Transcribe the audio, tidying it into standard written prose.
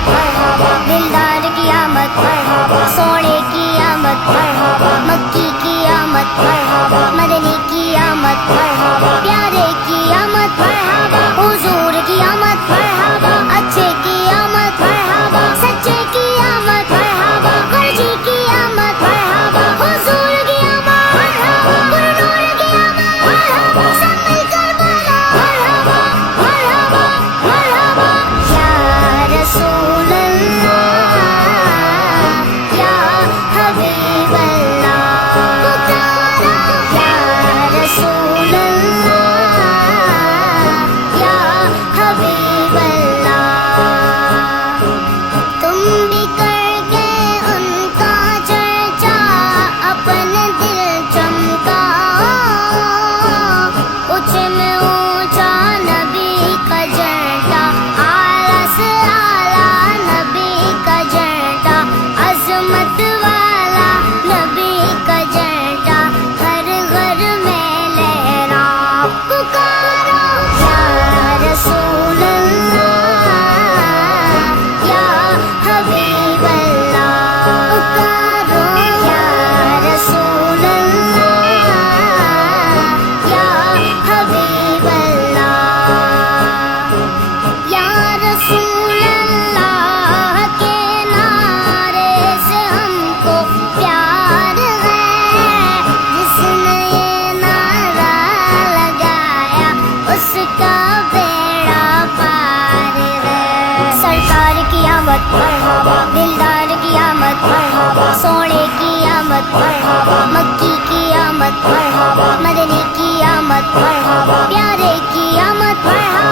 آمد مرحبا، دلدار کی آمد مرحبا، سونے کی آمد مرحبا، مکی کی آمد مرحبا، مدنی کی آمد مرحبا، پیارے کی آمد مرحبا، حضور کی آمد مرحبا، اچھے کی آمد مرحبا، سچے کی آمد مرحبا، غرجی کی آمد مرحبا، حضور کی آمد مرحبا، پرنور کی آمد مرحبا، سب مل کر بولا مرحبا مرحبا مرحبا، یا رسول اللہ یا حبیب اللہ، پکارا یا رسول اللہ یا حبیب اللہ، تم بھی کر کے ان کا چرچا اپنے دل چمکاؤ، اونچے میں اونچا نبی کا جھنڈا، اعلیٰ سے اعلیٰ نبی کا جھنڈا، عظمت والا نبی کا جھنڈا، ہر گھر میں لہراؤ، پکارو یا رسول اللہ یا حبیب اللہ، پکارو یا رسول اللہ یا حبیب اللہ، یا رسول اللہ کے نعرے سے ہم کو پیار ہے، جس نے یہ نعرہ لگایا اس کا بیڑا پار ہے، سرکار کی آمد مرحبا، دلدار کی آمد مرحبا، سونے کی آمد مرحبا، مکی کی آمد مرحبا، مدنی کی آمد مرحبا، پیارے کی آمد مرحبا،